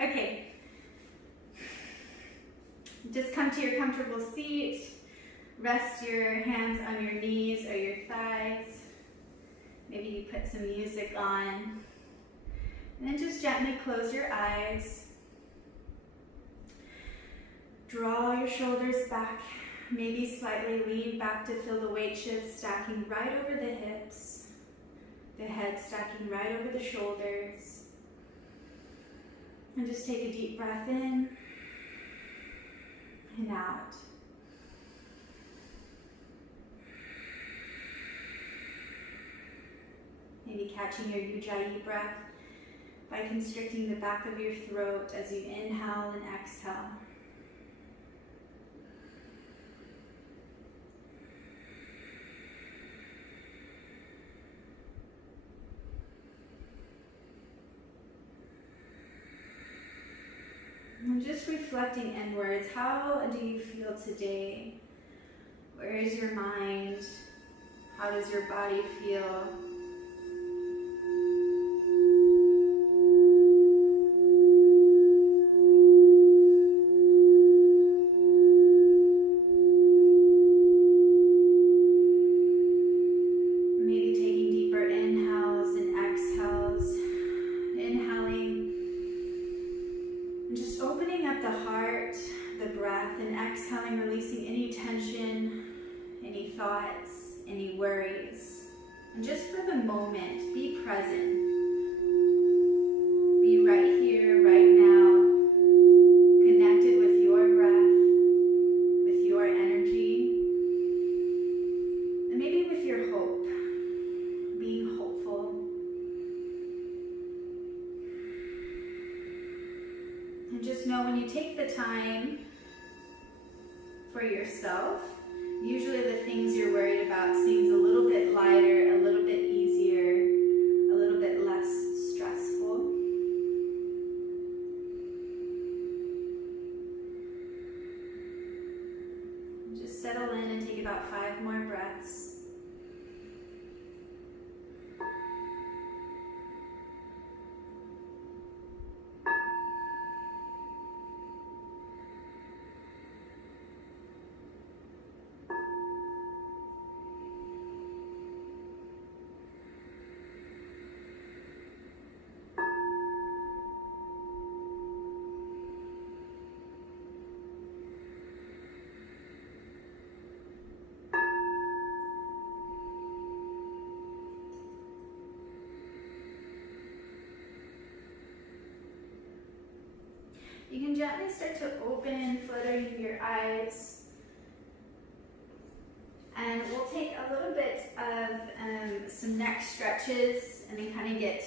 Okay. Just come to your comfortable seat. Rest your hands on your knees or your thighs. Maybe you put some music on. And then just gently close your eyes. Draw your shoulders back. Maybe slightly lean back to feel the weight shift stacking right over the hips. The head stacking right over the shoulders. And just take a deep breath in and out. Maybe catching your ysArielL breath by constricting the back of your throat as you inhale and exhale. And just reflecting inwards, how do you feel today? Where is your mind? How does your body feel? Maybe taking deeper inhales and exhales. Inhaling and just opening up the heart, the breath, and exhaling, releasing any tension, any thoughts, any worries. And just for the moment, be present. Be right here, right now, connected with your breath, with your energy, and maybe with your hope, being hopeful. And just know when you take the time for yourself, usually the things you're worried about seems a little bit lighter, a little bit easier, a little bit less stressful. Just settle in and take about 5 more breaths. You can gently start to open, fluttering your eyes. And we'll take a little bit of some neck stretches and then kind of get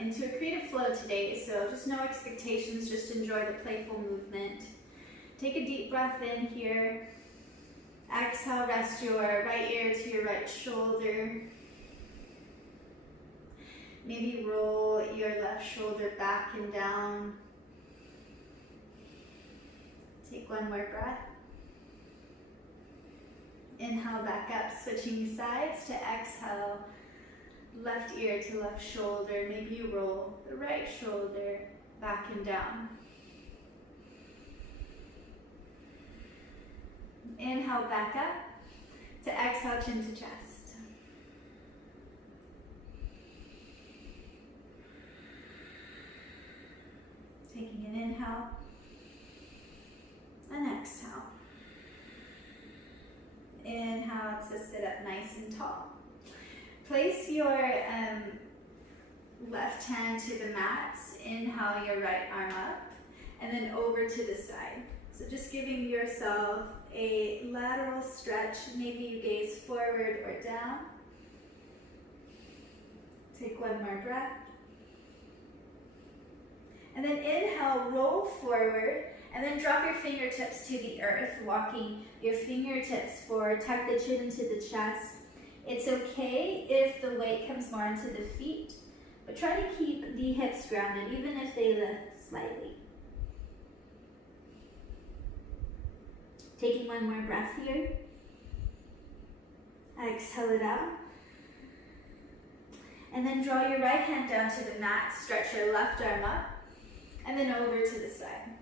into a creative flow today. So just no expectations, just enjoy the playful movement. Take a deep breath in here. Exhale, rest your right ear to your right shoulder. Maybe roll your left shoulder back and down. Take one more breath. Inhale back up, switching sides to exhale. Left ear to left shoulder. Maybe you roll the right shoulder back and down. Inhale back up to exhale, chin to chest. Taking an inhale and exhale. Inhale to sit up nice and tall. Place your left hand to the mat. Inhale your right arm up and then over to the side. So just giving yourself a lateral stretch. Maybe you gaze forward or down. Take one more breath. And then inhale, roll forward. And then drop your fingertips to the earth, walking your fingertips forward. Tuck the chin into the chest. It's okay if the weight comes more into the feet, but try to keep the hips grounded, even if they lift slightly. Taking one more breath here. Exhale it out. And then draw your right hand down to the mat. Stretch your left arm up. and then over to the side.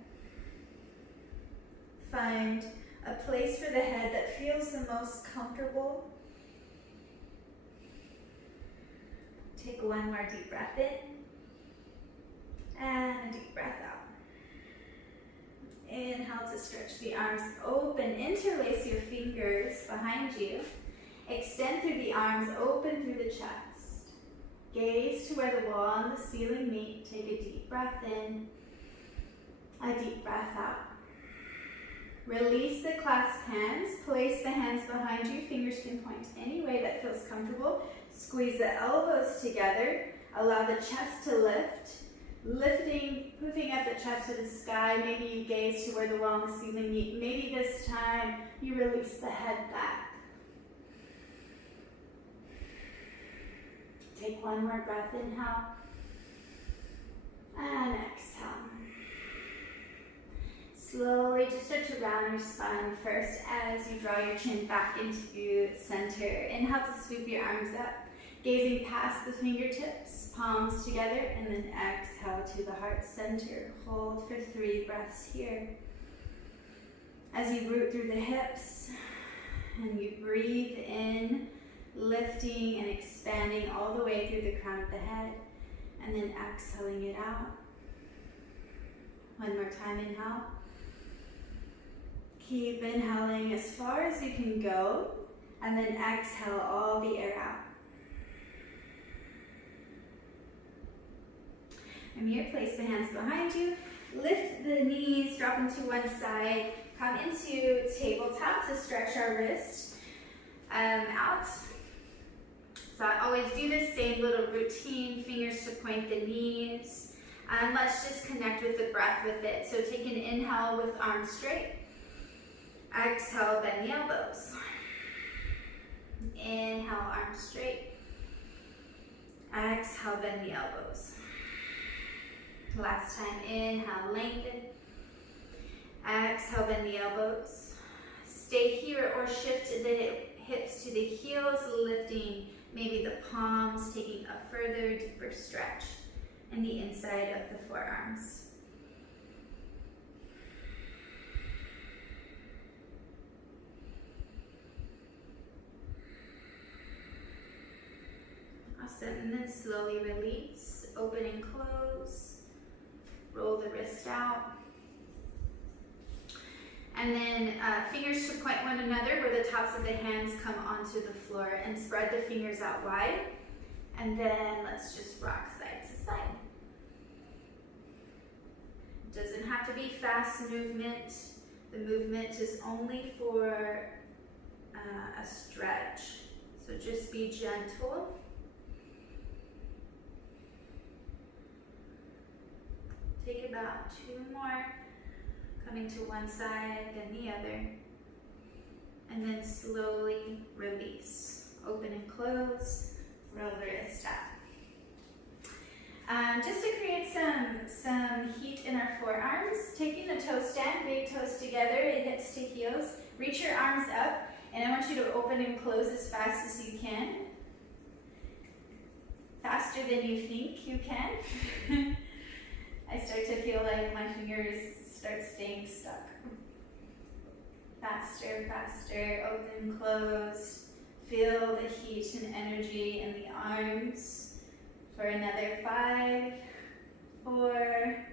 Find a place for the head that feels the most comfortable. Take one more deep breath in, and a deep breath out. Inhale to stretch the arms open, interlace your fingers behind you. Extend through the arms, open through the chest. Gaze to where the wall and the ceiling meet. Take a deep breath in, a deep breath out. Release the clasped hands. Place the hands behind you. Fingers can point any way that feels comfortable. Squeeze the elbows together. Allow the chest to lift. Lifting, moving up the chest to the sky. Maybe you gaze to where the wall and the ceiling meet. Maybe this time you release the head back. Take one more breath, inhale, and exhale. Slowly just start to round your spine first as you draw your chin back into center. Inhale to sweep your arms up, gazing past the fingertips, palms together, and then exhale to the heart center. Hold for 3 breaths here. As you root through the hips and you breathe in, lifting and expanding all the way through the crown of the head, and then exhaling it out. One more time, inhale. Keep inhaling as far as you can go, and then exhale all the air out. From here, place the hands behind you, lift the knees, drop them to one side, come into tabletop to stretch our wrist out. So I always do this same little routine, fingers to point the knees. And let's just connect with the breath with it. So take an inhale with arms straight. Exhale, bend the elbows. Inhale, arms straight. Exhale, bend the elbows. Last time, inhale, lengthen. Exhale, bend the elbows. Stay here or shift the hips to the heels, lifting maybe the palms, taking a further, deeper stretch in the inside of the forearms. Awesome, and then slowly release, open and close, roll the wrist out. And then fingers to point one another where the tops of the hands come onto the floor, and spread the fingers out wide. And then let's just rock side to side. It doesn't have to be fast movement. The movement is only for a stretch. So just be gentle. Take about 2 more. Coming to one side, then the other, and then slowly release. Open and close, roll the wrist out. Just to create some heat in our forearms, taking the toe stand, big toes together, hips to heels, reach your arms up, and I want you to open and close as fast as you can. Faster than you think you can. I start to feel like my fingers start staying stuck. Faster, faster, open, close. Feel the heat and energy in the arms for another 5, 4,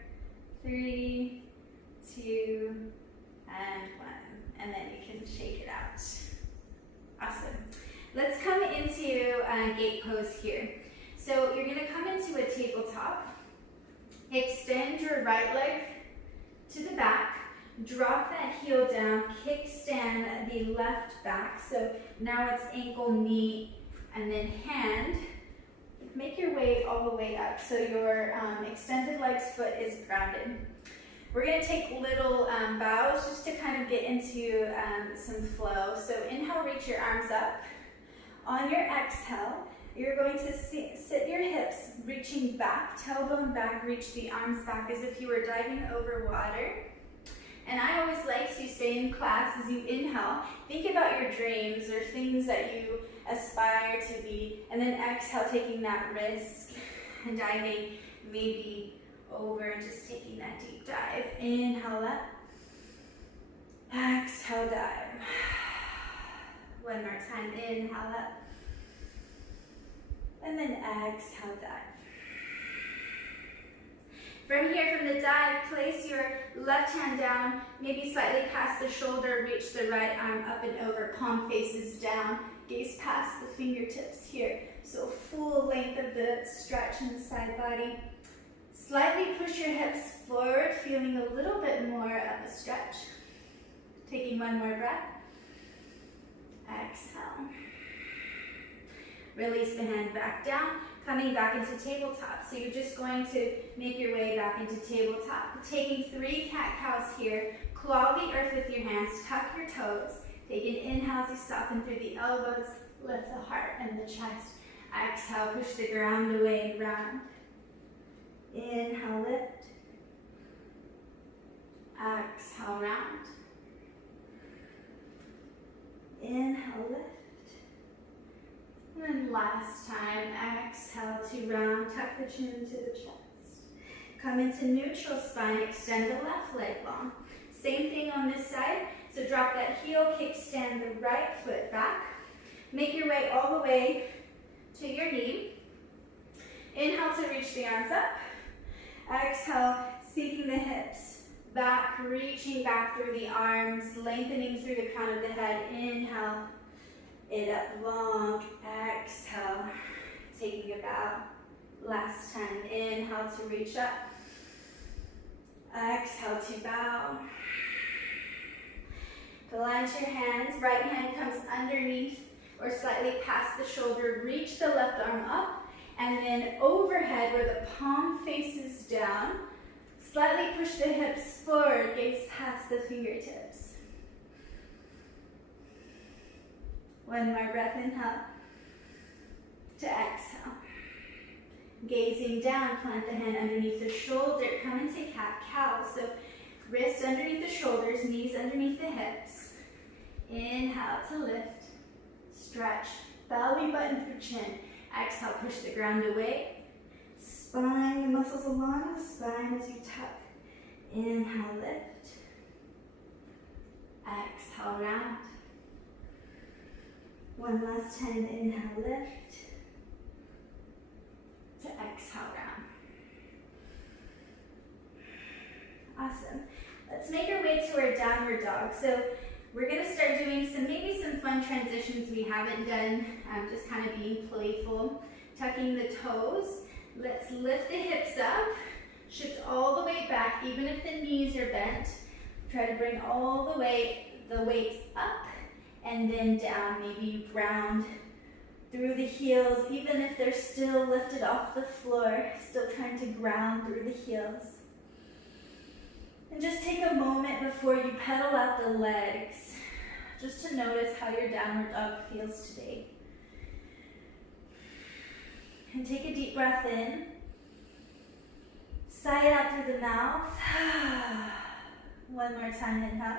3, 2, and 1. And then you can shake it out. Awesome. Let's come into gate pose here. So you're gonna come into a tabletop. Extend your right leg to the back, drop that heel down, kickstand the left back. So now it's ankle, knee, and then hand. Make your way all the way up so your extended leg's foot is grounded. We're going to take little bows just to kind of get into some flow. So inhale, reach your arms up. On your exhale, you're going to sit your hips reaching back, tailbone back, reach the arms back as if you were diving over water. And I always like to say in class, as you inhale, think about your dreams or things that you aspire to be, and then exhale, taking that risk and diving maybe over and just taking that deep dive. Inhale up. Exhale, dive. One more time. Inhale up. And then exhale, dive. From here, from the dive, place your left hand down, maybe slightly past the shoulder, reach the right arm up and over, palm faces down, gaze past the fingertips here. So full length of the stretch in the side body. Slightly push your hips forward, feeling a little bit more of a stretch. Taking one more breath. Exhale. Release the hand back down, coming back into tabletop. So you're just going to make your way back into tabletop. Taking 3 cat-cows here. Claw the earth with your hands, tuck your toes. Take an inhale as you soften through the elbows, lift the heart and the chest. Exhale, push the ground away and round. Inhale, lift. Exhale, round. Inhale, lift. And last time, exhale to round, tuck the chin to the chest. Come into neutral spine, extend the left leg long. Same thing on this side, so drop that heel, kickstand the right foot back. Make your way all the way to your knee. Inhale to reach the arms up. Exhale, sinking the hips back, reaching back through the arms, lengthening through the crown of the head. Inhale it up long. Exhale, taking a bow. Last time, inhale to reach up. Exhale to bow. Plant your hands. Right hand comes underneath or slightly past the shoulder. Reach the left arm up. And then overhead where the palm faces down. Slightly push the hips forward. Gaze past the fingertips. One more breath, inhale to exhale. Gazing down, plant the hand underneath the shoulder. Come into cat-cow. So wrists underneath the shoulders, knees underneath the hips. Inhale to lift, stretch, belly button through chin. Exhale, push the ground away. Spine, the muscles along the spine as you tuck. Inhale, lift. Exhale, round. One last time, inhale, lift. To exhale, round. Awesome. Let's make our way to our downward dog. So we're going to start doing maybe some fun transitions we haven't done, just kind of being playful. Tucking the toes. Let's lift the hips up. Shift all the way back, even if the knees are bent. Try to bring all the weight up and then down. Maybe you ground through the heels, even if they're still lifted off the floor, still trying to ground through the heels. And just take a moment before you pedal out the legs, just to notice how your downward dog feels today. And take a deep breath in. Sigh it out through the mouth. One more time, inhale.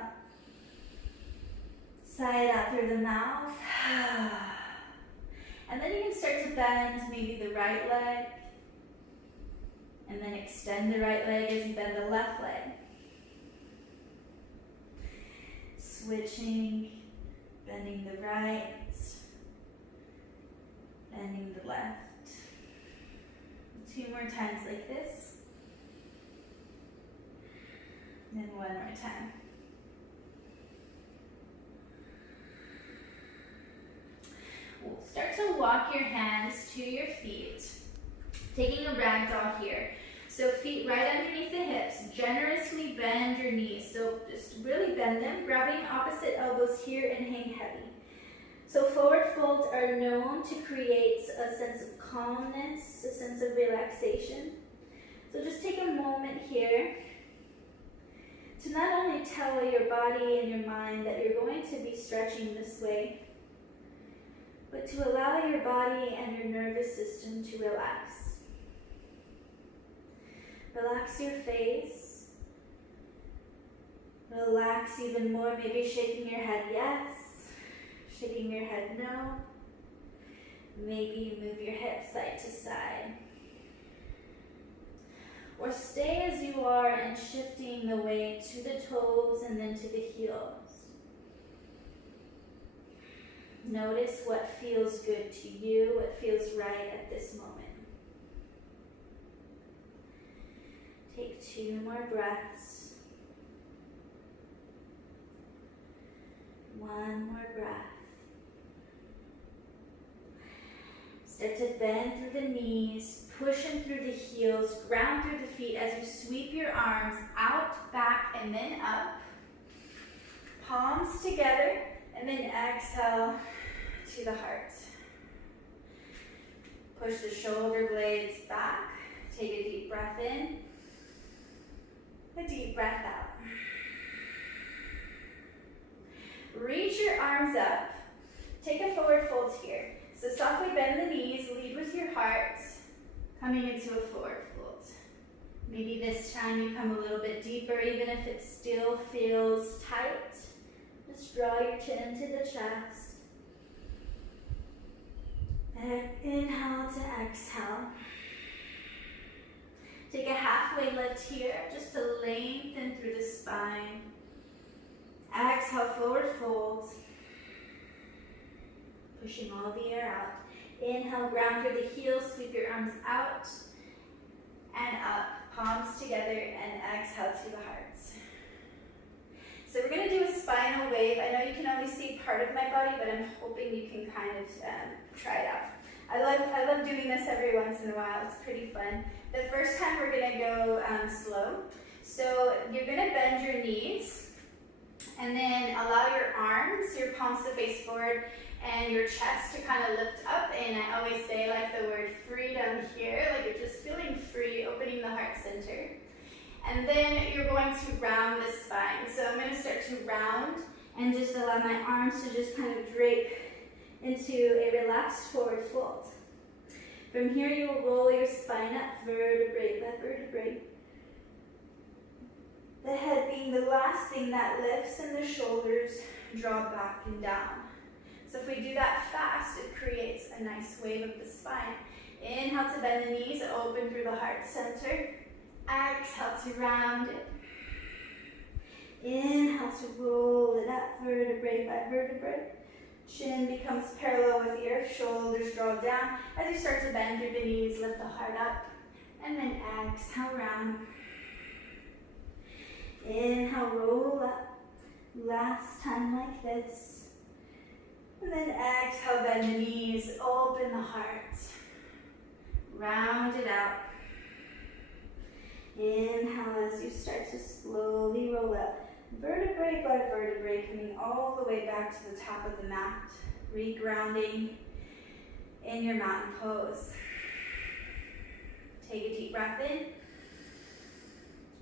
Sigh it out through the mouth. And then you can start to bend maybe the right leg. And then extend the right leg as you bend the left leg. Switching, bending the right, bending the left. 2 more times like this. And 1 more time. We'll start to walk your hands to your feet, taking a ragdoll here. So feet right underneath the hips, generously bend your knees. So just really bend them, grabbing opposite elbows here and hang heavy. So forward folds are known to create a sense of calmness, a sense of relaxation. So just take a moment here to not only tell your body and your mind that you're going to be stretching this way, but to allow your body and your nervous system to relax. Relax your face. Relax even more, maybe shaking your head yes, shaking your head no. Maybe you move your hips side to side. or stay as you are and shifting the weight to the toes and then to the heels. Notice what feels good to you, what feels right at this moment. Take 2 more breaths. 1 more breath. Start to bend through the knees, pushing through the heels, ground through the feet as you sweep your arms out, back, and then up. Palms together, and then exhale to the heart. Push the shoulder blades back. Take a deep breath in, a deep breath out. Reach your arms up. Take a forward fold here. So softly bend the knees, lead with your heart, coming into a forward fold. Maybe this time you come a little bit deeper, even if it still feels tight. Just draw your chin to the chest. And inhale to exhale. Take a halfway lift here, just to lengthen through the spine. Exhale, forward fold. Pushing all the air out. Inhale, ground through the heels, sweep your arms out and up. Palms together and exhale to the heart. So we're going to do a spinal wave. I know you can only see part of my body, but I'm hoping you can kind of try it out. I love doing this every once in a while. It's pretty fun. The first time we're going to go slow. So you're going to bend your knees and then allow your arms, your palms to face forward, and your chest to kind of lift up. And I always say like the word freedom here, like you're just feeling free, opening the heart center. And then you're going to round the spine. So I'm going to start to round and just allow my arms to just kind of drape into a relaxed forward fold. From here you will roll your spine up, vertebrae by vertebrae. The head being the last thing that lifts and the shoulders draw back and down. So if we do that fast, it creates a nice wave of the spine. Inhale to bend the knees, open through the heart center. Exhale to round it. Inhale to roll it up, vertebrae by vertebrae. Chin becomes parallel with the earth, shoulders draw down. As you start to bend through the knees, lift the heart up. And then exhale, round. Inhale, roll up. Last time like this. And then exhale, bend the knees, open the heart. Round it out. Inhale as you start to slowly roll up. Vertebrae by vertebrae, coming all the way back to the top of the mat. Regrounding in your mountain pose. Take a deep breath in.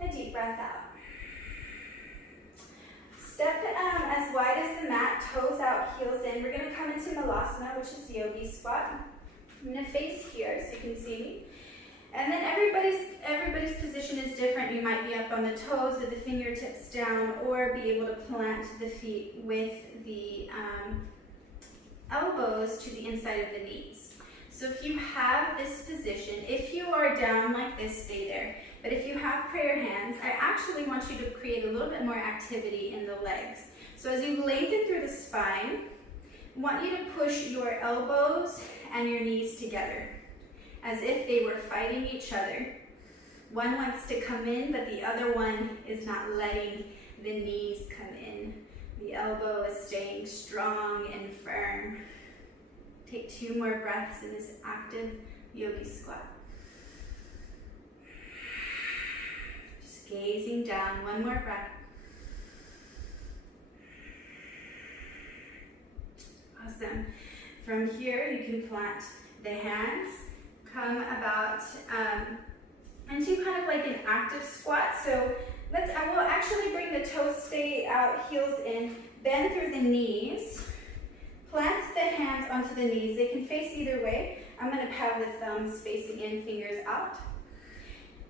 A deep breath out. Step as wide as the mat, toes out, heels in. We're going to come into Malasana, which is yogi squat. I'm going to face here so you can see me. And then everybody's position is different. You might be up on the toes with the fingertips down, or be able to plant the feet with the elbows to the inside of the knees. So if you have this position, if you are down like this, stay there. But if you have prayer hands, I actually want you to create a little bit more activity in the legs. So as you lengthen through the spine, I want you to push your elbows and your knees together, as if they were fighting each other. One wants to come in, but the other one is not letting the knees come in. The elbow is staying strong and firm. Take 2 more breaths in this active yogi squat. Just gazing down, 1 more breath. Awesome. From here, you can plant the hands, come about into kind of like an active squat. So I will actually bring the toes stay out, heels in, bend through the knees, plant the hands onto the knees. They can face either way. I'm going to have the thumbs facing in, fingers out.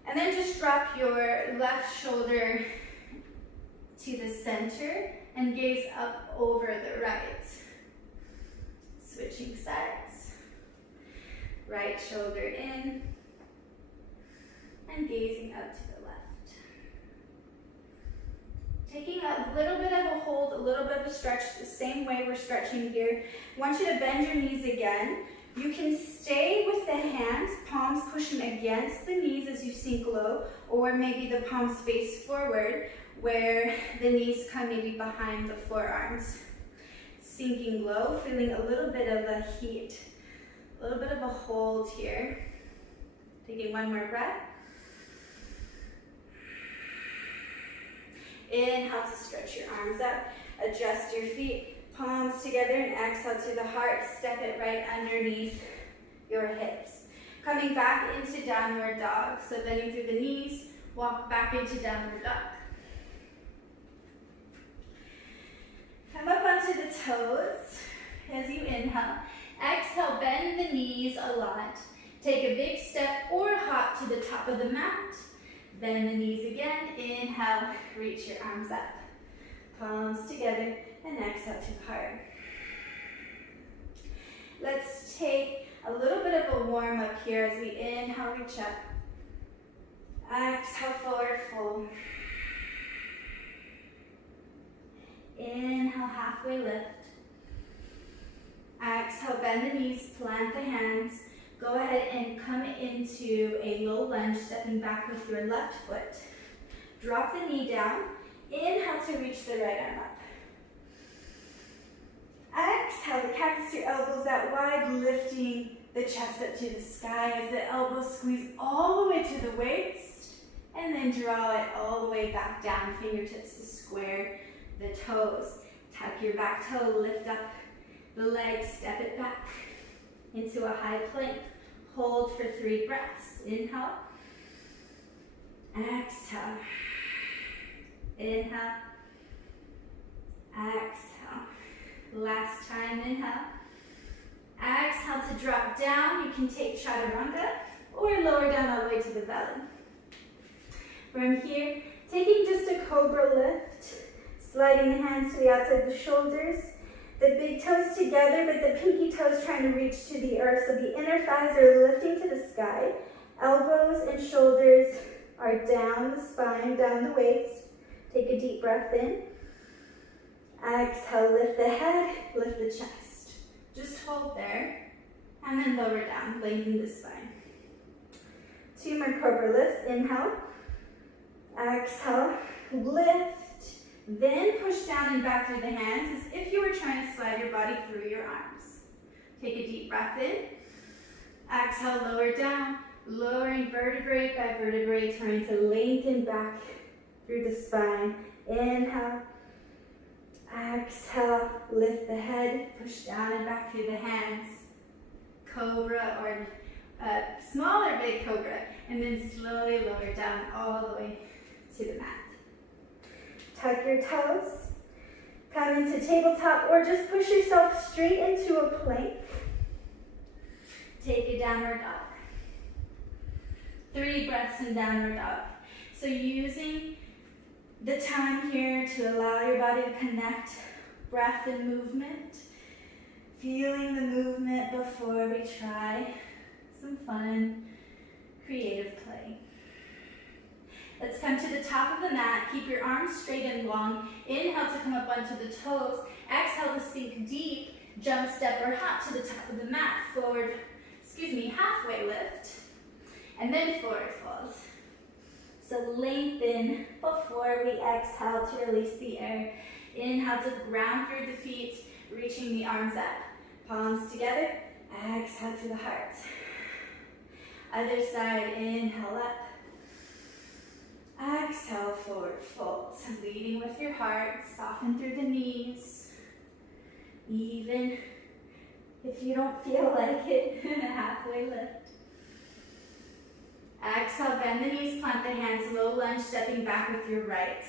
And then just drop your left shoulder to the center and gaze up over the right. Switching sides. Right shoulder in and gazing up to the left. Taking a little bit of a hold, a little bit of a stretch, the same way we're stretching here. I want you to bend your knees again. You can stay with the hands, palms pushing against the knees as you sink low, or maybe the palms face forward, where the knees come maybe behind the forearms. Sinking low, feeling a little bit of a heat, a little bit of a hold here. Taking one more breath. Inhale to stretch your arms up, adjust your feet, palms together, and exhale to the heart. Step it right underneath your hips. Coming back into downward dog, so bending through the knees, walk back into downward dog. Come up onto the toes as you inhale. Exhale, bend the knees a lot. Take a big step or hop to the top of the mat. Bend the knees again. Inhale, reach your arms up. Palms together and exhale to the heart. Let's take a little bit of a warm up here as we inhale, reach up. Exhale, forward fold. Inhale, halfway lift. Exhale, bend the knees, plant the hands. Go ahead and come into a low lunge, stepping back with your left foot. Drop the knee down. Inhale to reach the right arm up. Exhale to cactus your elbows out wide, lifting the chest up to the sky as the elbows squeeze all the way to the waist, and then draw it all the way back down, fingertips to square the toes. Tuck your back toe, lift up the legs, step it back into a high plank. Hold for 3 breaths. Inhale. Exhale. Inhale. Exhale. Last time, inhale. Exhale to drop down. You can take chaturanga or lower down all the way to the belly. From here, taking just a cobra lift, sliding the hands to the outside of the shoulders, the big toes together, but the pinky toes trying to reach to the earth. So the inner thighs are lifting to the sky. Elbows and shoulders are down the spine, down the waist. Take a deep breath in. Exhale, lift the head, lift the chest. Just hold there, and then lower down, lengthen the spine. 2 more cobra lifts. Inhale. Exhale, lift. Then push down and back through the hands as if you were trying to slide your body through your arms. Take a deep breath in. Exhale, lower down, lowering vertebrae by vertebrae, trying to lengthen back through the spine. Inhale. Exhale, lift the head, push down and back through the hands. Cobra or smaller big cobra, and then slowly lower down all the way to the mat. Tuck your toes, come into tabletop, or just push yourself straight into a plank. Take a downward dog. 3 breaths in downward dog. So using the time here to allow your body to connect breath and movement, feeling the movement before we try some fun, creative play. Let's come to the top of the mat. Keep your arms straight and long. Inhale to come up onto the toes. Exhale to sink deep. Jump, step, or hop to the top of the mat. Halfway lift. And then forward fold. So lengthen before we exhale to release the air. Inhale to ground through the feet, reaching the arms up. Palms together. Exhale to the heart. Other side, inhale up. Exhale, forward fold. Leading with your heart, soften through the knees. Even if you don't feel like it, halfway lift. Exhale, bend the knees, plant the hands, low lunge, stepping back with your right.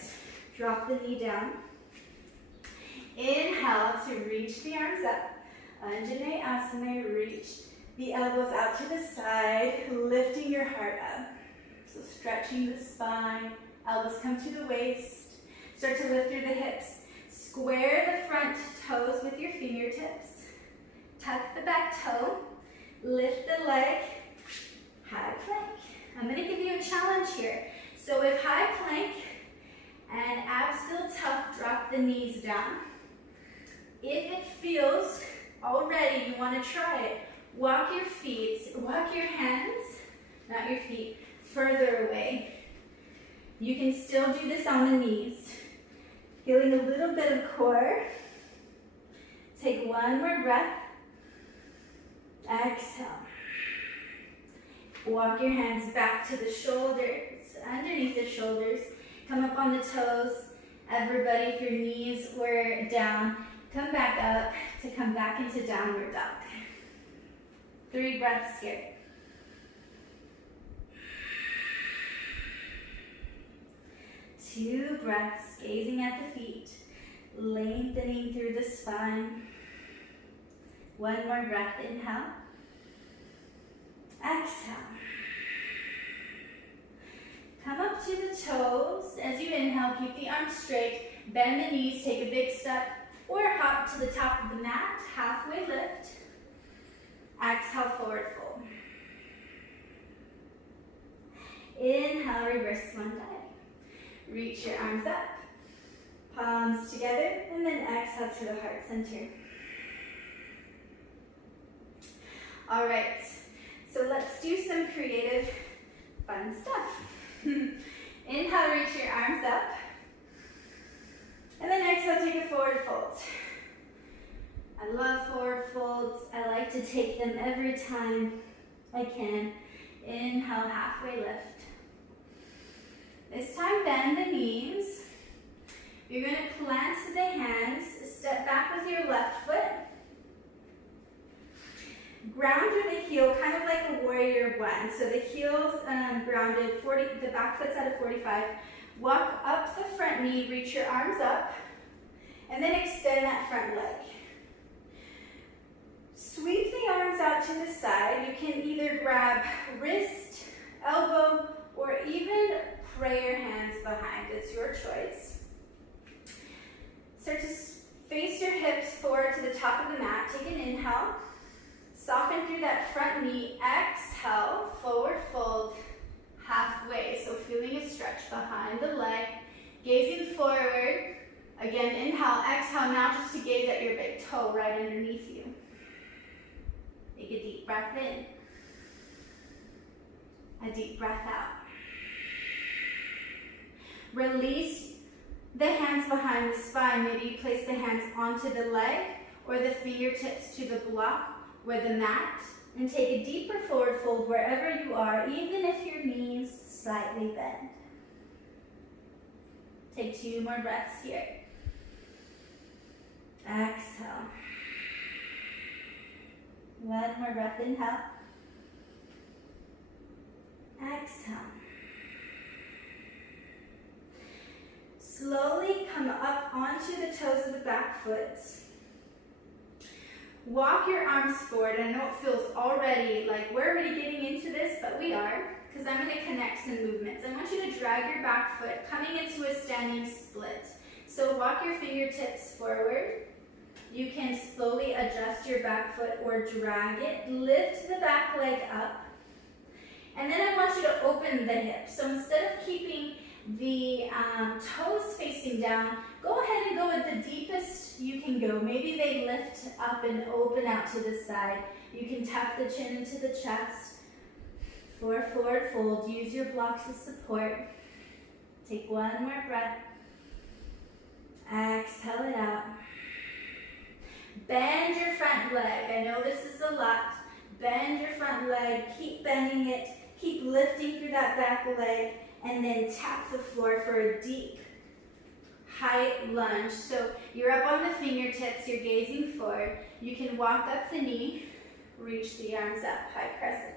Drop the knee down. Inhale to reach the arms up. Anjaneyasana, reach the elbows out to the side, lifting your heart up. So stretching the spine, elbows come to the waist. Start to lift through the hips. Square the front toes with your fingertips. Tuck the back toe. Lift the leg. High plank. I'm gonna give you a challenge here. So if high plank and abs feel tough, drop the knees down. If it feels already, you wanna try it, walk your hands, not your feet, further away. You can still do this on the knees. Feeling a little bit of core. Take one more breath. Exhale. Walk your hands back to the shoulders, underneath the shoulders. Come up on the toes. Everybody, if your knees were down, come back up to come back into downward dog. 3 breaths here. Two breaths, gazing at the feet, lengthening through the spine. One more breath, inhale. Exhale. Come up to the toes. As you inhale, keep the arms straight. Bend the knees, take a big step, or hop to the top of the mat, halfway lift. Exhale, forward fold. Inhale, reverse swan dive. Reach your arms up, palms together, and then exhale to the heart center. All right, so let's do some creative, fun stuff. Inhale, reach your arms up, and then exhale, take a forward fold. I love forward folds. I like to take them every time I can. Inhale, halfway lift. This time, bend the knees. You're going to plant the hands, step back with your left foot. Ground with the heel, kind of like a warrior one. So the heel's grounded, the back foot's at a 45. Walk up the front knee, reach your arms up, and then extend that front leg. Sweep the arms out to the side. You can either grab wrist, elbow, or even prayer hands behind. It's your choice. Start to face your hips forward to the top of the mat. Take an inhale. Soften through that front knee. Exhale, forward fold, halfway. So feeling a stretch behind the leg. Gazing forward. Again, inhale, exhale. Now just to gaze at your big toe right underneath you. Take a deep breath in. A deep breath out. Release the hands behind the spine. Maybe you place the hands onto the leg or the fingertips to the block or the mat. And take a deeper forward fold wherever you are, even if your knees slightly bend. Take 2 more breaths here. Exhale. 1 more breath, inhale. Exhale. Slowly come up onto the toes of the back foot. Walk your arms forward. I know it feels already like we're already getting into this, but we are, because I'm going to connect some movements. I want you to drag your back foot, coming into a standing split. So walk your fingertips forward. You can slowly adjust your back foot or drag it. Lift the back leg up. And then I want you to open the hips. So instead of keeping the toes facing down, go ahead and go with the deepest you can go. Maybe they lift up and open out to the side. You can tuck the chin into the chest. For a forward fold, use your blocks as support. Take 1 more breath. Exhale it out. Bend your front leg. I know this is a lot. Bend your front leg. Keep bending it. Keep lifting through that back leg. And then tap the floor for a deep, high lunge. So you're up on the fingertips. You're gazing forward. You can walk up the knee. Reach the arms up. High crescent.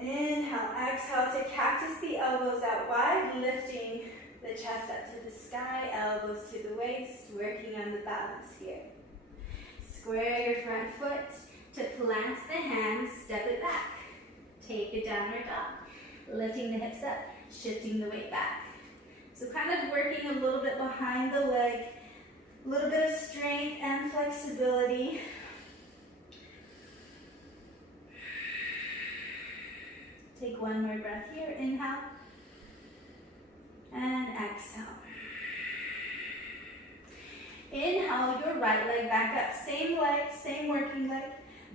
Inhale. Exhale to cactus the elbows out wide. Lifting the chest up to the sky, elbows to the waist, working on the balance here. Square your front foot to plant the hands, step it back. Take a downward dog, lifting the hips up, shifting the weight back. So kind of working a little bit behind the leg, a little bit of strength and flexibility. Take one more breath here. Inhale. And exhale. Inhale your right leg back up. Same leg, same working leg.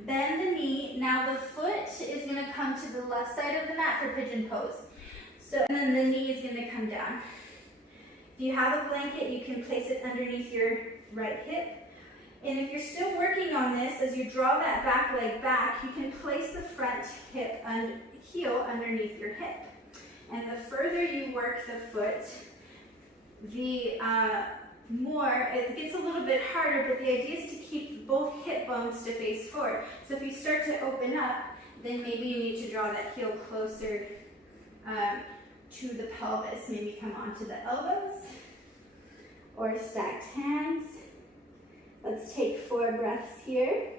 Bend the knee. Now the foot is going to come to the left side of the mat for pigeon pose. So, and then the knee is going to come down. If you have a blanket, you can place it underneath your right hip. And if you're still working on this, as you draw that back leg back, you can place the front hip and heel underneath your hip. And the further you work the foot, the more, it gets a little bit harder, but the idea is to keep both hip bones to face forward. So if you start to open up, then maybe you need to draw that heel closer to the pelvis. Maybe come onto the elbows or stacked hands. Let's take 4 breaths here.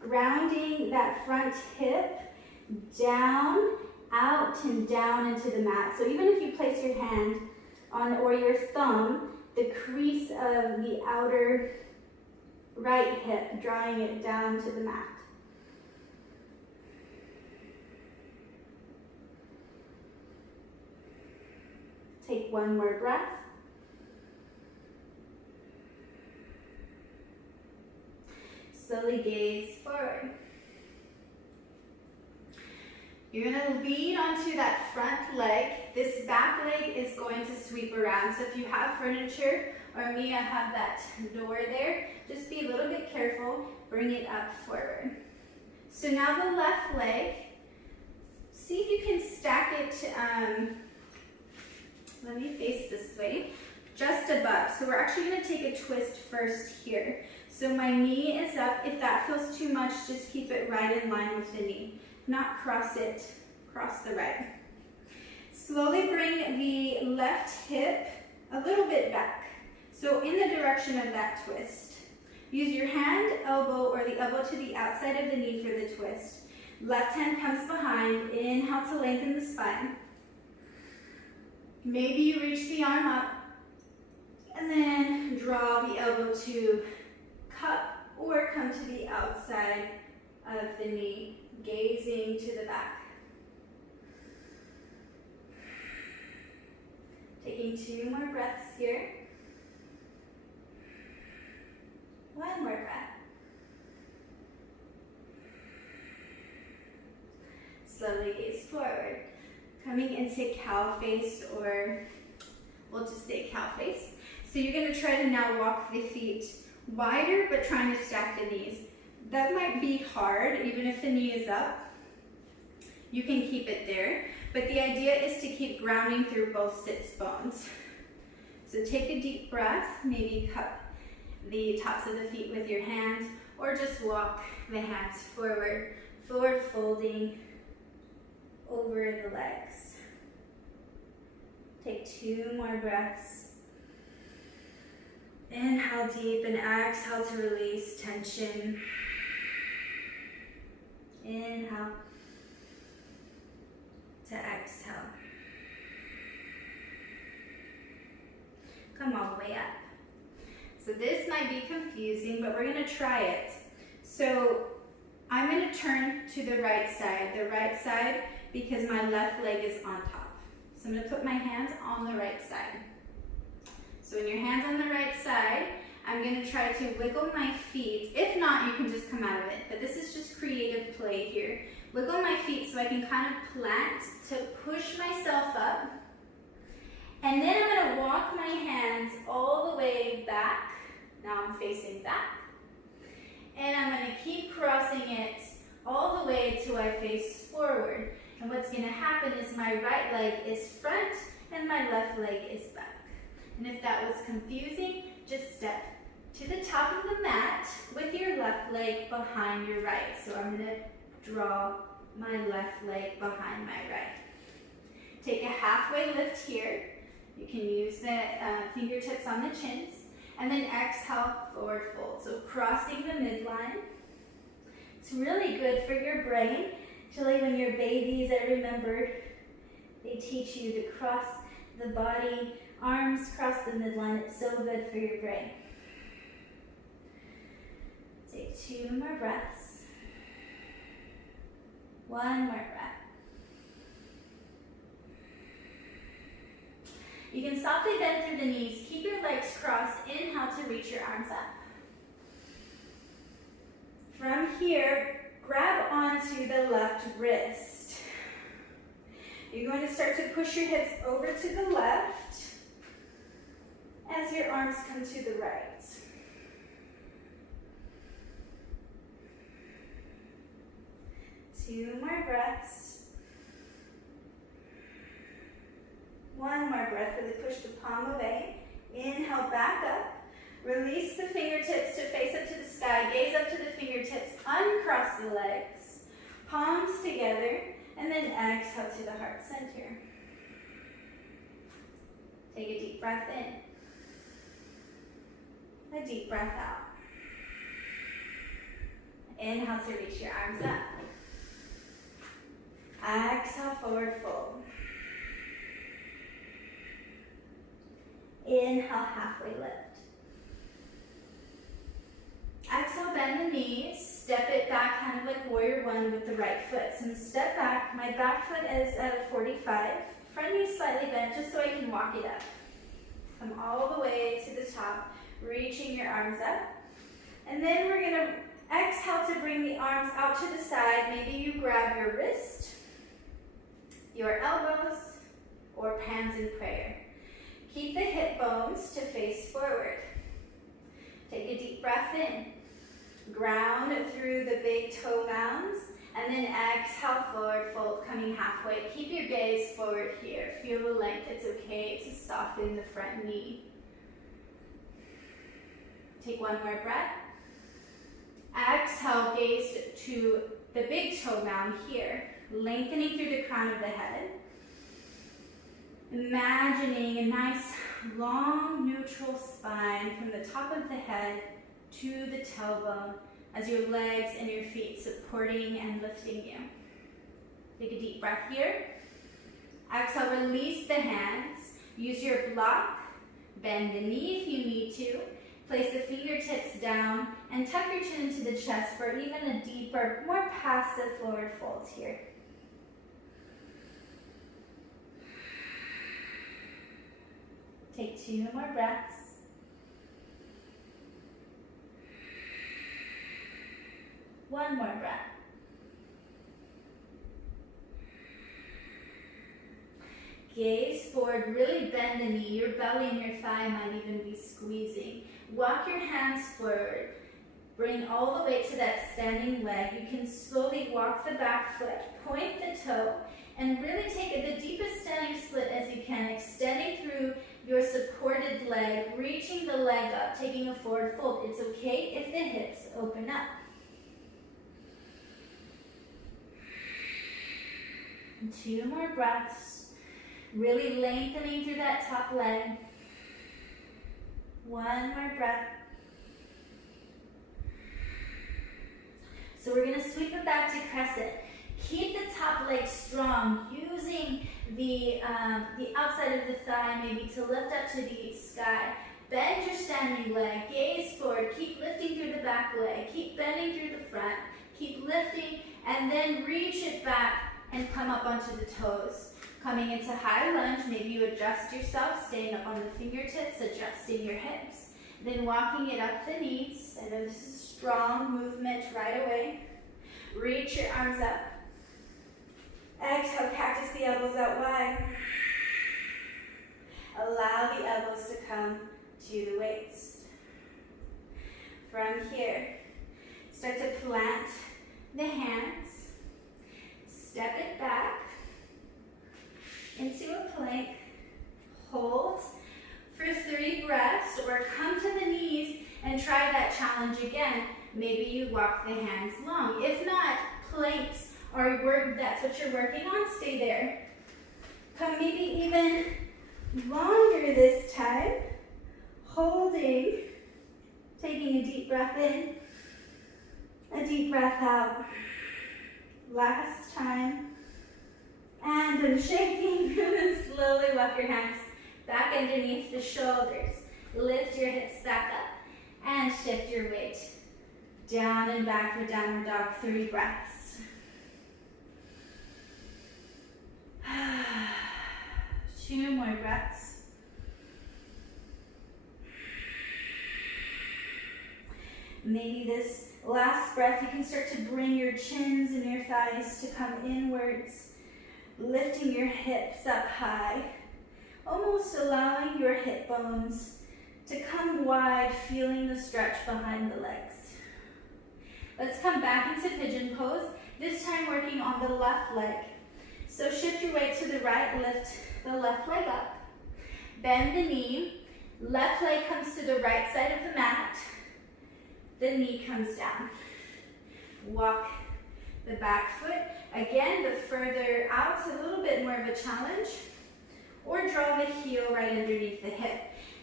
Grounding that front hip down, out, and down into the mat. So even if you place your hand on, or your thumb, the crease of the outer right hip, drawing it down to the mat. Take one more breath. Slowly gaze forward. You're going to lean onto that front leg. This back leg is going to sweep around. So if you have furniture, or me, I have that door there, just be a little bit careful. Bring it up forward. So now the left leg, see if you can stack it, let me face this way, just above. So we're actually going to take a twist first here. So my knee is up. If that feels too much, just keep it right in line with the knee. Not cross it, cross the right. Slowly bring the left hip a little bit back. So in the direction of that twist. Use your hand, elbow, or the elbow to the outside of the knee for the twist. Left hand comes behind. Inhale to lengthen the spine. Maybe you reach the arm up. And then draw the elbow to cup or come to the outside of the knee, gazing to the back. Taking 2 more breaths here. 1 more breath. Slowly gaze forward. Coming into cow face, or we'll just say cow face. So you're going to try to now walk the feet wider, but trying to stack the knees. That might be hard, even if the knee is up. You can keep it there, but the idea is to keep grounding through both sits bones. So take a deep breath, maybe cup the tops of the feet with your hands, or just walk the hands forward, forward folding over the legs. Take 2 more breaths. Inhale deep and exhale to release tension. Inhale to exhale. Come all the way up. So this might be confusing, but we're going to try it. So I'm going to turn to the right side because my left leg is on top. So I'm going to put my hands on the right side. So when your hand's on the right side, I'm going to try to wiggle my feet. If not, you can just come out of it. But this is just creative play here. Wiggle my feet so I can kind of plant to push myself up. And then I'm going to walk my hands all the way back. Now I'm facing back. And I'm going to keep crossing it all the way till I face forward. And what's going to happen is my right leg is front and my left leg is back. And if that was confusing, just step to the top of the mat with your left leg behind your right. So I'm going to draw my left leg behind my right. Take a halfway lift here. You can use the fingertips on the chins. And then exhale, forward fold. So crossing the midline. It's really good for your brain. Actually, when you're babies, I remember they teach you to cross the body, arms cross the midline. It's so good for your brain. Take 2 more breaths. 1 more breath. You can softly bend through the knees. Keep your legs crossed. Inhale to reach your arms up. From here, grab onto the left wrist. You're going to start to push your hips over to the left as your arms come to the right. Two more breaths. One more breath. Really push the palm away. Inhale, back up. Release the fingertips to face up to the sky. Gaze up to the fingertips. Uncross the legs. Palms together. And then exhale to the heart center. Take a deep breath in. A deep breath out. Inhale to reach your arms up. Exhale, forward fold. Inhale, halfway lift. Exhale, bend the knees. Step it back, kind of like warrior one with the right foot. So step back. My back foot is at a 45. Front knee slightly bent, just so I can walk it up. Come all the way to the top, reaching your arms up. And then we're gonna exhale to bring the arms out to the side. Maybe you grab your wrist, your elbows, or hands in prayer. Keep the hip bones to face forward. Take a deep breath in. Ground through the big toe mounds, and then exhale, forward fold, coming halfway. Keep your gaze forward here. Feel the length. It's okay to soften the front knee. Take one more breath. Exhale, gaze to the big toe mound here, lengthening through the crown of the head. Imagining a nice long neutral spine from the top of the head to the tailbone as your legs and your feet supporting and lifting you. Take a deep breath here. Exhale, release the hands. Use your block. Bend the knee if you need to. Place the fingertips down and tuck your chin into the chest for even a deeper, more passive forward folds here. Take two more breaths. One more breath. Gaze forward, really bend the knee. Your belly and your thigh might even be squeezing. Walk your hands forward. Bring all the way to that standing leg. You can slowly walk the back foot, point the toe, and really take the deepest standing split as you can, extending through your supported leg, reaching the leg up, taking a forward fold. It's okay if the hips open up. And two more breaths, really lengthening through that top leg. One more breath. So we're going to sweep it back to crescent. Keep the top leg strong, using the outside of the thigh maybe to lift up to the sky. Bend your standing leg, gaze forward, keep lifting through the back leg, keep bending through the front, keep lifting, and then reach it back and come up onto the toes. Coming into high lunge, maybe you adjust yourself, staying up on the fingertips, adjusting your hips. Then walking it up the knees. I know this is a strong movement right away. Reach your arms up. Exhale, cactus the elbows out wide. Allow the elbows to come to the waist. From here, start to plant the hands. Step it back into a plank. Hold for 3 breaths, or come to the knees and try that challenge again. Maybe you walk the hands long. If not, planks are that's what you're working on. Stay there. Come maybe even longer this time. Holding, taking a deep breath in, a deep breath out. Last time. And I'm shaking. And then slowly walk your hands back underneath the shoulders. Lift your hips back up and shift your weight down and back for downward dog. 3 breaths. 2 more breaths. Maybe this last breath, you can start to bring your chins and your thighs to come inwards, lifting your hips up high, almost allowing your hip bones to come wide, feeling the stretch behind the legs. Let's come back into pigeon pose, this time working on the left leg. So shift your weight to the right, lift the left leg up, bend the knee, left leg comes to the right side of the mat, the knee comes down. Walk the back foot, again, but further out, a little bit more of a challenge, or draw the heel right underneath the hip.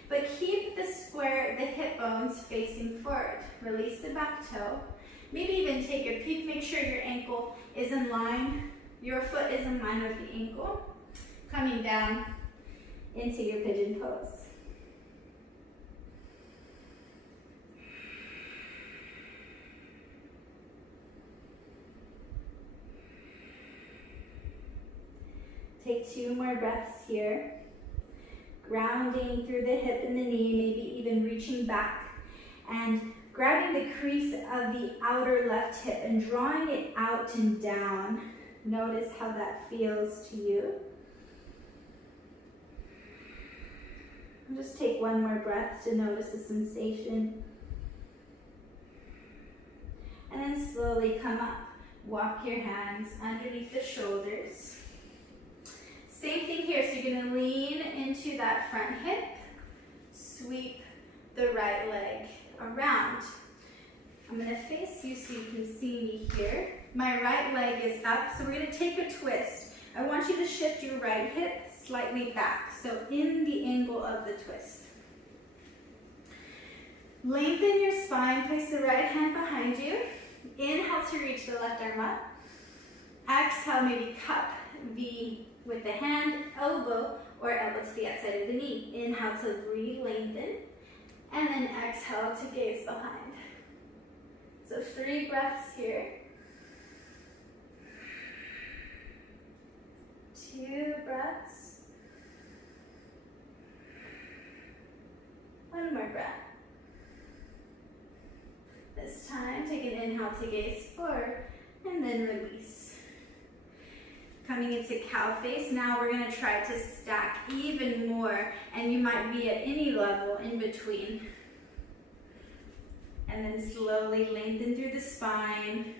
But keep the hip bones facing forward. Release the back toe. Maybe even take a peek, make sure your ankle is in line, your foot is in line with the ankle. Coming down into your pigeon pose. Take 2 more breaths here. Grounding through the hip and the knee, maybe even reaching back and grabbing the crease of the outer left hip and drawing it out and down. Notice how that feels to you. And just take 1 more breath to notice the sensation. And then slowly come up. Walk your hands underneath the shoulders. Same thing here, so you're gonna lean into that front hip, sweep the right leg around. I'm gonna face you so you can see me here. My right leg is up, so we're gonna take a twist. I want you to shift your right hip slightly back, so in the angle of the twist. Lengthen your spine, place the right hand behind you. Inhale to reach the left arm up. Exhale, maybe cup V with the hand, elbow, or elbow to the outside of the knee. Inhale to re-lengthen, and then exhale to gaze behind. So 3 breaths here. 2 breaths. 1 more breath. This time, take an inhale to gaze forward, and then release. Coming into cow face, now we're gonna try to stack even more, and you might be at any level in between. And then slowly lengthen through the spine.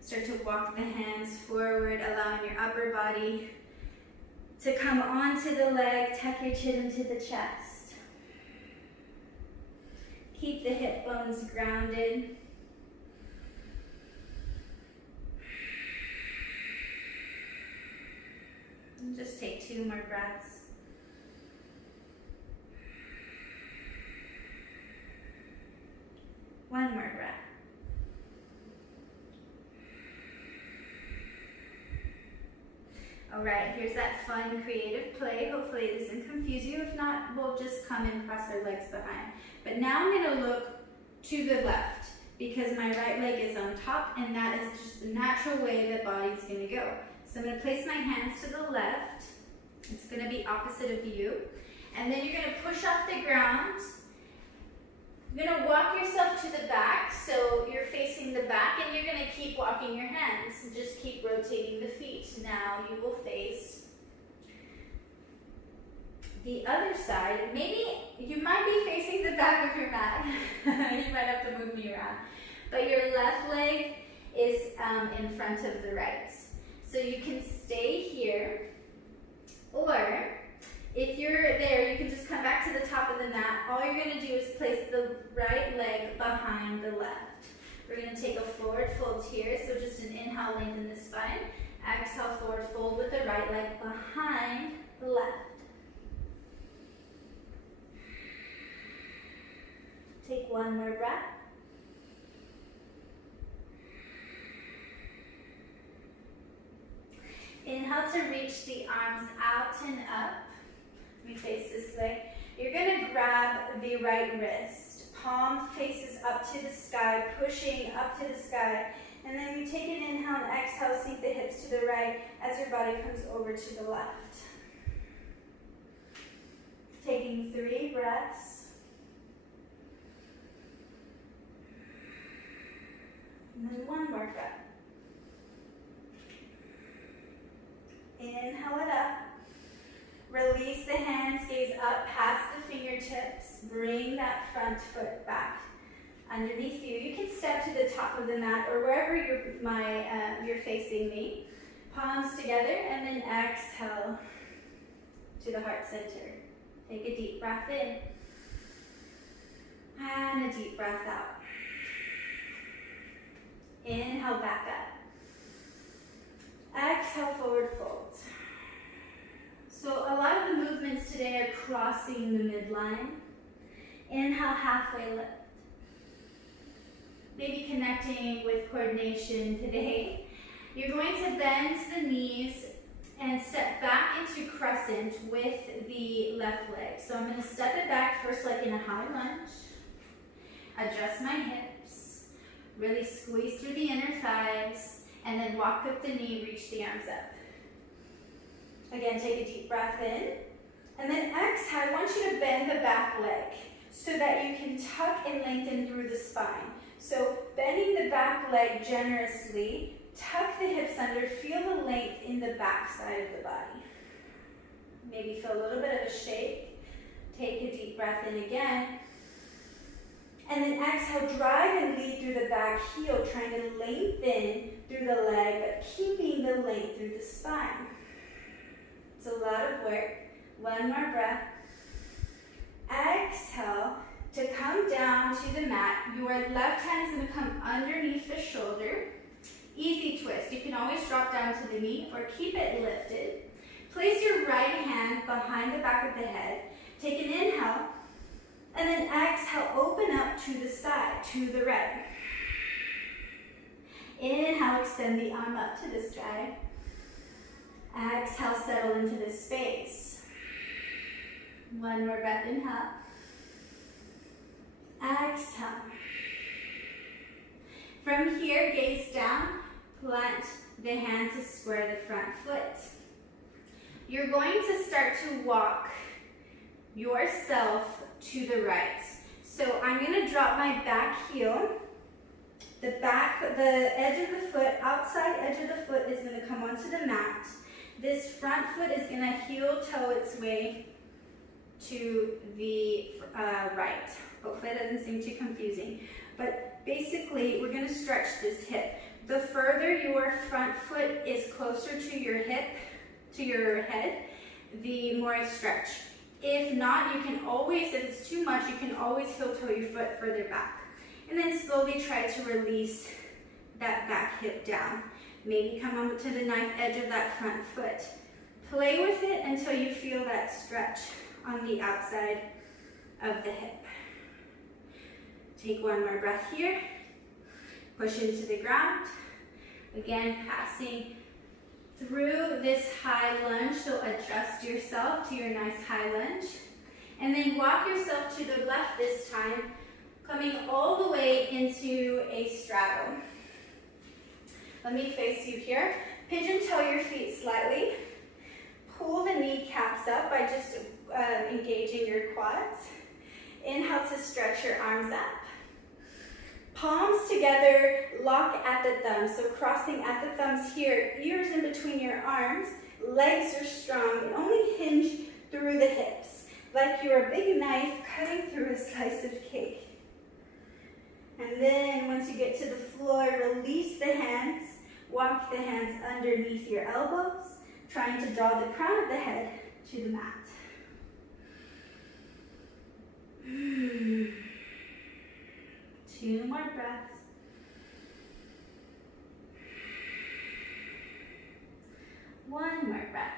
Start to walk the hands forward, allowing your upper body to come onto the leg, tuck your chin into the chest. Keep the hip bones grounded. And just take 2 more breaths. One more breath. All right, here's that fun, creative play. Hopefully it doesn't confuse you. If not, we'll just come and cross our legs behind. But now I'm gonna look to the left because my right leg is on top, and that is just the natural way the body's gonna go. So I'm gonna place my hands to the left. It's gonna be opposite of you. And then you're gonna push off the ground. You're gonna walk yourself to the back, so you're facing the back, and you're gonna keep walking your hands. Just keep rotating the feet. Now you will face the other side. Maybe you might be facing the back of your mat. You might have to move me around. But your left leg is in front of the right. So you can stay here, or if you're there, you can just come back to the top of the mat. All you're gonna do is place the right leg behind the left. We're gonna take a forward fold here, so just an inhale, lengthen the spine. Exhale, forward fold with the right leg behind the left. Take 1 more breath. Inhale to reach the arms out and up. Let me face this way. You're gonna grab the right wrist. Palm faces up to the sky, pushing up to the sky. And then you take an inhale and exhale, sink the hips to the right as your body comes over to the left. Taking 3 breaths. And then one more breath. Inhale it up. Release the hands, gaze up past the fingertips. Bring that front foot back underneath you. You can step to the top of the mat or wherever you're facing me. Palms together and then exhale to the heart center. Take a deep breath in and a deep breath out. Inhale back up. Exhale, forward fold. So a lot of the movements today are crossing the midline. Inhale, halfway lift. Maybe connecting with coordination today. You're going to bend the knees and step back into crescent with the left leg. So I'm going to step it back first like in a high lunge. Adjust my hips. Really squeeze through the inner thighs. And then walk up the knee, reach the arms up. Again, take a deep breath in. And then exhale, I want you to bend the back leg so that you can tuck and lengthen through the spine. So bending the back leg generously, tuck the hips under, feel the length in the back side of the body. Maybe feel a little bit of a shake. Take a deep breath in again. And then exhale, drive and lead through the back heel, trying to lengthen through the leg, but keeping the length through the spine. It's a lot of work. One more breath. Exhale to come down to the mat. Your left hand is going to come underneath the shoulder. Easy twist. You can always drop down to the knee or keep it lifted. Place your right hand behind the back of the head. Take an inhale. And then exhale, open up to the side, to the right. Inhale, extend the arm up to the sky. Exhale, settle into the space. One more breath, inhale. Exhale. From here, gaze down, plant the hand to square the front foot. You're going to start to walk yourself to the right. So I'm going to drop my back heel. The edge of the foot, outside edge of the foot is going to come onto the mat. This front foot is going to heel toe its way to the right. Hopefully that doesn't seem too confusing. But basically, we're going to stretch this hip. The further your front foot is closer to your hip, to your head, the more I stretch. If not, you can always, if it's too much, you can always heel toe your foot further back. And then slowly try to release that back hip down. Maybe come on to the knife edge of that front foot. Play with it until you feel that stretch on the outside of the hip. Take one more breath here. Push into the ground. Again, passing through this high lunge, so adjust yourself to your nice high lunge. And then walk yourself to the left this time, coming all the way into a straddle. Let me face you here. Pigeon toe your feet slightly. Pull the kneecaps up by just engaging your quads. Inhale to stretch your arms up. Palms together, lock at the thumbs. So crossing at the thumbs here, ears in between your arms, legs are strong and only hinge through the hips, like you're a big knife cutting through a slice of cake. And then once you get to the floor, release the hands, walk the hands underneath your elbows, trying to draw the crown of the head to the mat. Two more breaths. One more breath.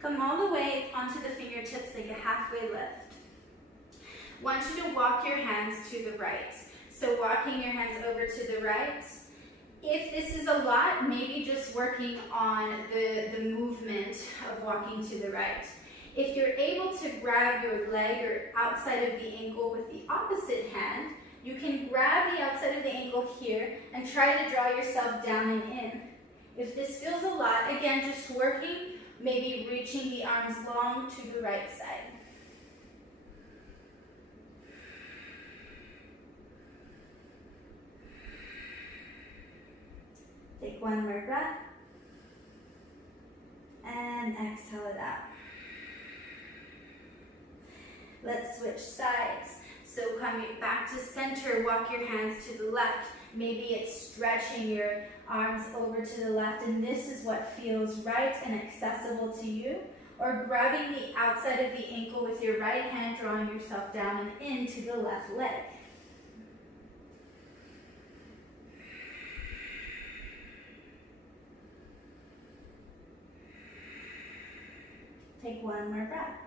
Come all the way onto the fingertips like a halfway lift. Want you to walk your hands to the right. So walking your hands over to the right. If this is a lot, maybe just working on the movement of walking to the right. If you're able to grab your leg or outside of the ankle with the opposite hand, you can grab the outside of the ankle here and try to draw yourself down and in. If this feels a lot, again, just working, maybe reaching the arms long to the right side. Take one more breath. And exhale it out. Let's switch sides. So coming back to center, walk your hands to the left. Maybe it's stretching your arms over to the left, and this is what feels right and accessible to you. Or grabbing the outside of the ankle with your right hand, drawing yourself down and into the left leg. Take one more breath.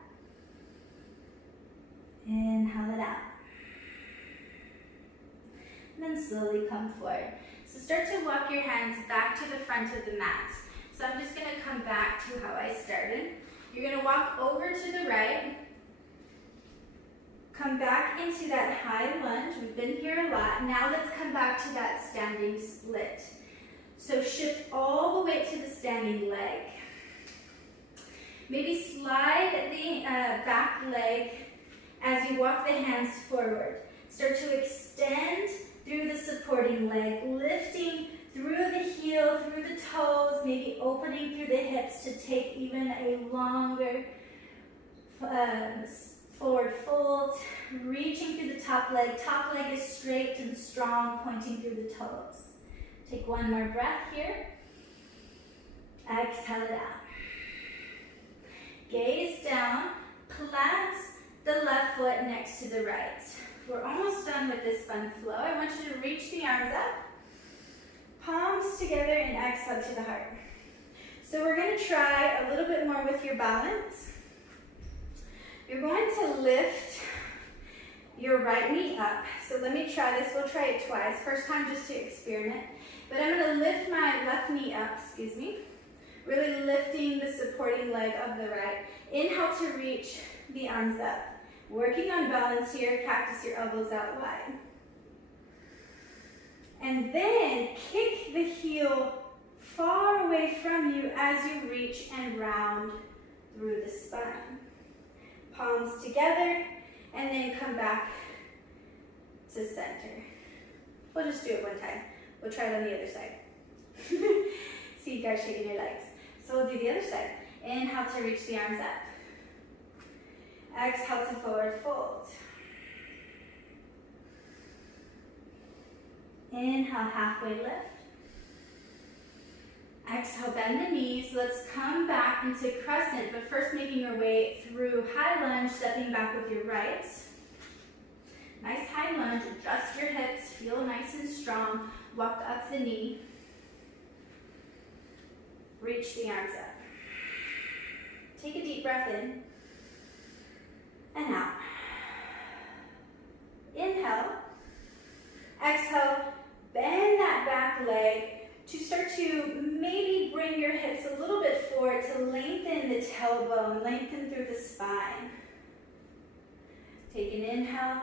Inhale it out. And then slowly come forward. So start to walk your hands back to the front of the mat. So I'm just going to come back to how I started. You're going to walk over to the right. Come back into that high lunge. We've been here a lot. Now let's come back to that standing split. So shift all the way to the standing leg. Maybe slide the back leg as you walk the hands forward. Start to extend through the supporting leg, lifting through the heel, through the toes, maybe opening through the hips to take even a longer forward fold, reaching through the top leg. Top leg is straight and strong, pointing through the toes. Take one more breath here. Exhale it out. Gaze down, plant the left foot next to the right. We're almost done with this fun flow. I want you to reach the arms up, palms together, and exhale to the heart. So we're going to try a little bit more with your balance. You're going to lift your right knee up. So let me try this. We'll try it twice. First time just to experiment. But I'm going to lift my left knee up, really lifting the supporting leg of the right. Inhale to reach the arms up. Working on balance here, cactus your elbows out wide. And then kick the heel far away from you as you reach and round through the spine. Palms together, and then come back to center. We'll just do it one time. We'll try it on the other side. See you guys shaking your legs. So we'll do the other side. Inhale to reach the arms up. Exhale to forward fold. Inhale, halfway lift. Exhale, bend the knees. Let's come back into crescent, but first making your way through high lunge, stepping back with your right. Nice high lunge, adjust your hips, feel nice and strong. Walk up the knee. Reach the arms up. Take a deep breath in. And out. Inhale. Exhale. Bend that back leg to start to maybe bring your hips a little bit forward to lengthen the tailbone, lengthen through the spine. Take an inhale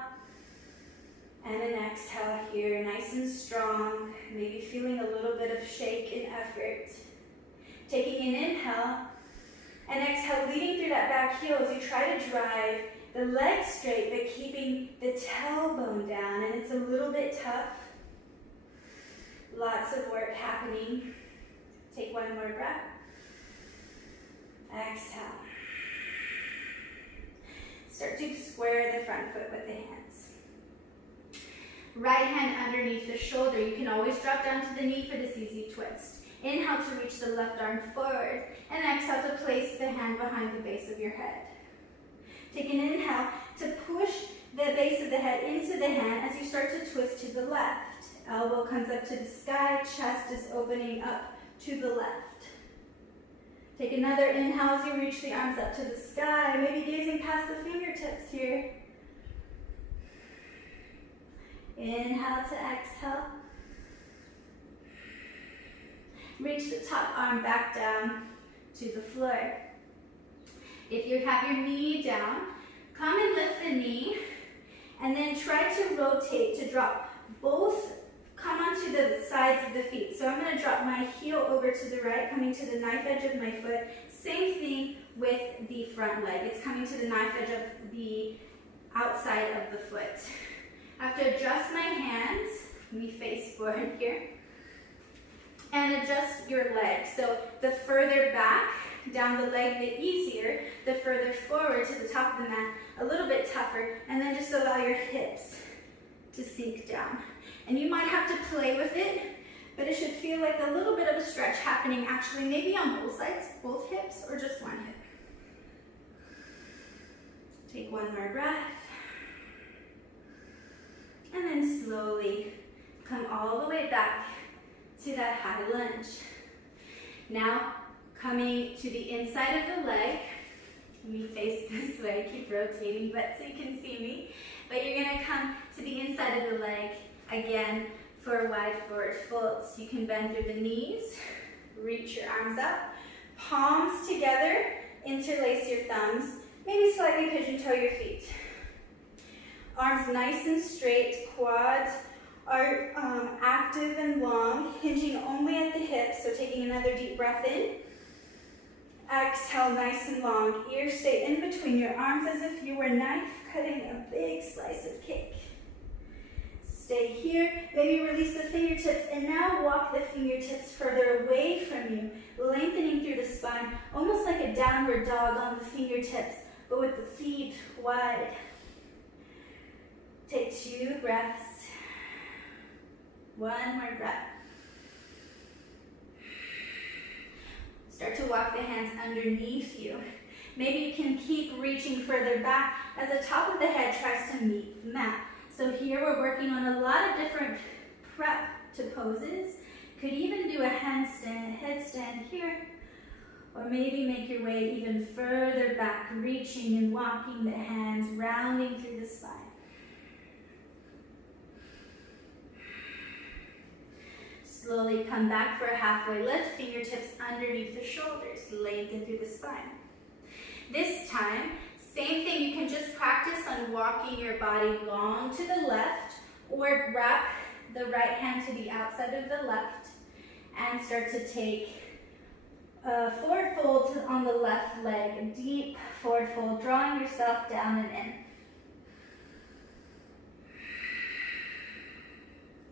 and an exhale here, nice and strong, maybe feeling a little bit of shake and effort. Taking an inhale and exhale, leading through that back heel as you try to drive the legs straight, but keeping the tailbone down, and it's a little bit tough. Lots of work happening. Take one more breath. Exhale. Start to square the front foot with the hands. Right hand underneath the shoulder. You can always drop down to the knee for this easy twist. Inhale to reach the left arm forward, and exhale to place the hand behind the base of your head. Take an inhale to push the base of the head into the hand as you start to twist to the left. Elbow comes up to the sky, chest is opening up to the left. Take another inhale as you reach the arms up to the sky, maybe gazing past the fingertips here. Inhale to exhale. Reach the top arm back down to the floor. If you have your knee down, come and lift the knee, and then try to rotate to drop both, come onto the sides of the feet. So I'm going to drop my heel over to the right, coming to the knife edge of my foot. Same thing with the front leg. It's coming to the knife edge of the outside of the foot. I have to adjust my hands. Let me face forward here. and adjust your leg. So the further back down the leg, the easier. The further forward to the top of the mat, a little bit tougher. And then just allow your hips to sink down. And you might have to play with it, but it should feel like a little bit of a stretch happening actually, maybe on both sides, both hips, or just one hip. Take one more breath. And then slowly come all the way back to that high lunge. Now, coming to the inside of the leg, let me face this way, keep rotating but so you can see me. But you're gonna come to the inside of the leg again for wide forward folds. You can bend through the knees, reach your arms up, palms together, interlace your thumbs, maybe slightly pigeon toe your feet. Arms nice and straight, quads are active and long, hinging only at the hips, so taking another deep breath in. Exhale, nice and long. Ears stay in between your arms as if you were knife cutting a big slice of cake. Stay here, maybe release the fingertips, and now walk the fingertips further away from you, lengthening through the spine, almost like a downward dog on the fingertips, but with the feet wide. Take 2 breaths. One more breath. Start to walk the hands underneath you. Maybe you can keep reaching further back as the top of the head tries to meet the mat. So here we're working on a lot of different prep to poses. Could even do a handstand, headstand here, or maybe make your way even further back, reaching and walking the hands, rounding through the spine. Slowly come back for a halfway lift, fingertips underneath the shoulders, lengthen through the spine. This time, same thing, you can just practice on walking your body long to the left, or wrap the right hand to the outside of the left, and start to take a forward fold on the left leg, a deep forward fold, drawing yourself down and in.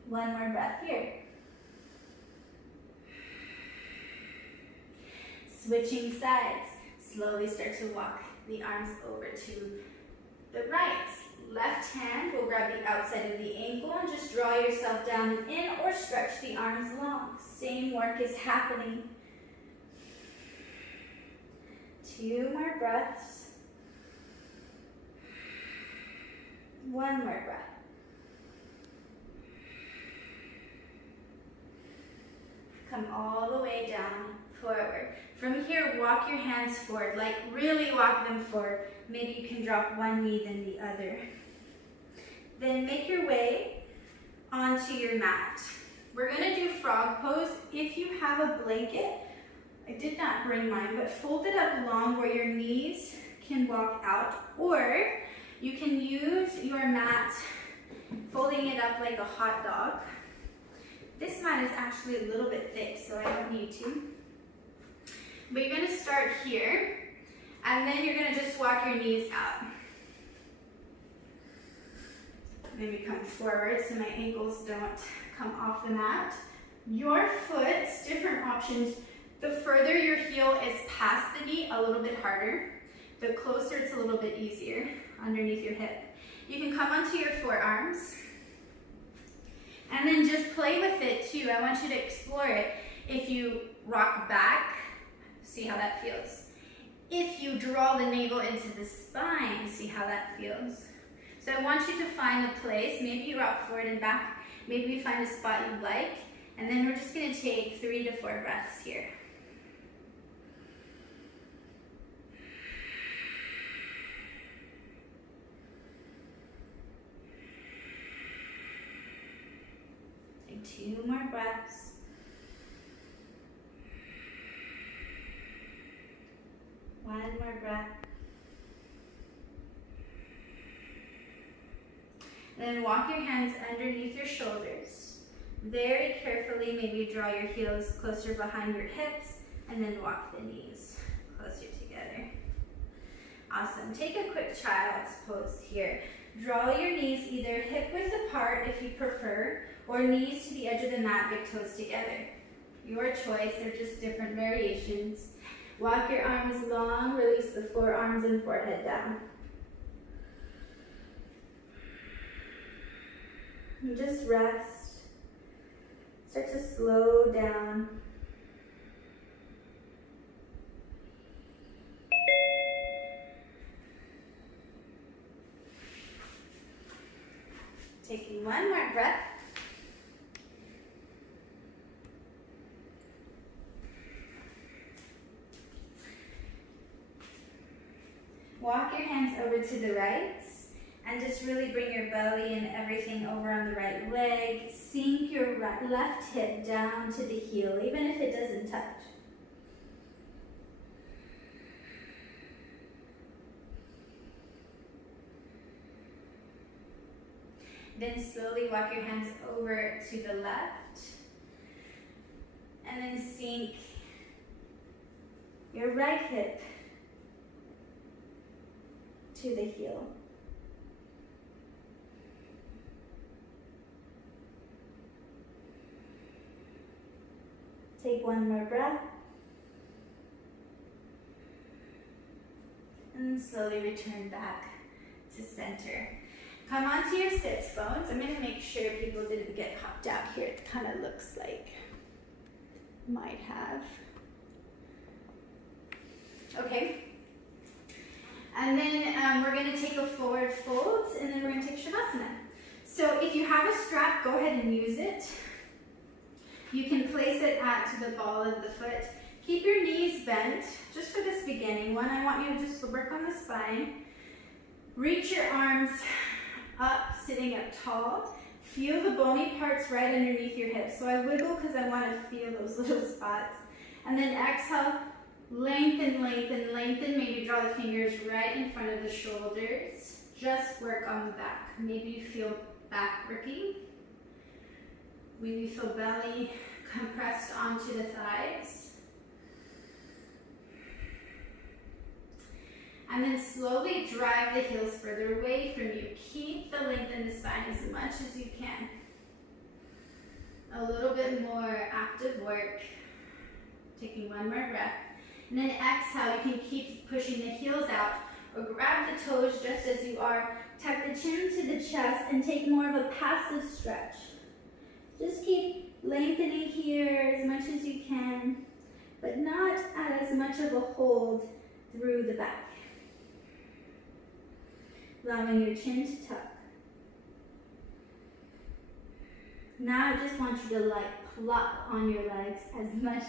One more breath here. Switching sides, slowly start to walk the arms over to the right. Left hand will grab the outside of the ankle and just draw yourself down and in, or stretch the arms long. Same work is happening. 2 more breaths. One more breath. Come all the way down, forward. From here, walk your hands forward, like really walk them forward. Maybe you can drop one knee then the other. Then make your way onto your mat. We're gonna do frog pose. If you have a blanket, I did not bring mine, but fold it up long where your knees can walk out, or you can use your mat, folding it up like a hot dog. This mat is actually a little bit thick, so I don't need to. But you're gonna start here, and then you're gonna just walk your knees out. Maybe come forward so my ankles don't come off the mat. Your foot, different options. The further your heel is past the knee, a little bit harder. The closer, it's a little bit easier underneath your hip. You can come onto your forearms, and then just play with it too. I want you to explore it. If you rock back, see how that feels. If you draw the navel into the spine, see how that feels. So I want you to find a place, maybe you rock forward and back, maybe you find a spot you like, and then we're just gonna take 3 to 4 breaths here. Take 2 more breaths. One more breath. Then walk your hands underneath your shoulders. Very carefully, maybe draw your heels closer behind your hips, and then walk the knees closer together. Awesome. Take a quick child's pose here. Draw your knees either hip width apart if you prefer, or knees to the edge of the mat, big toes together. your choice. They're just different variations. Walk your arms long, release the forearms and forehead down. And just rest. Start to slow down. Taking one more breath. Walk your hands over to the right and just really bring your belly and everything over on the right leg. Sink your left hip down to the heel, even if it doesn't touch. Then slowly walk your hands over to the left and then sink your right hip to the heel. Take one more breath. And slowly return back to center. Come onto your sits bones. I'm going to make sure people didn't get hopped out here. It kind of looks like might have. Okay. And then we're going to take a forward fold, and then we're going to take Shavasana. So if you have a strap, go ahead and use it. You can place it at the ball of the foot. Keep your knees bent, just for this beginning. One, I want you to just work on the spine. Reach your arms up, sitting up tall. Feel the bony parts right underneath your hips. So I wiggle because I want to feel those little spots. And then exhale, lengthen, lengthen, lengthen. Maybe draw the fingers right in front of the shoulders. Just work on the back. Maybe you feel back ripping. Maybe you feel belly compressed onto the thighs. And then slowly drive the heels further away from you. Keep the length in the spine as much as you can. A little bit more active work. Taking one more breath. And then exhale, you can keep pushing the heels out or grab the toes just as you are. Tuck the chin to the chest and take more of a passive stretch. Just keep lengthening here as much as you can, but not at as much of a hold through the back. Allowing your chin to tuck. Now I just want you to pluck on your legs as much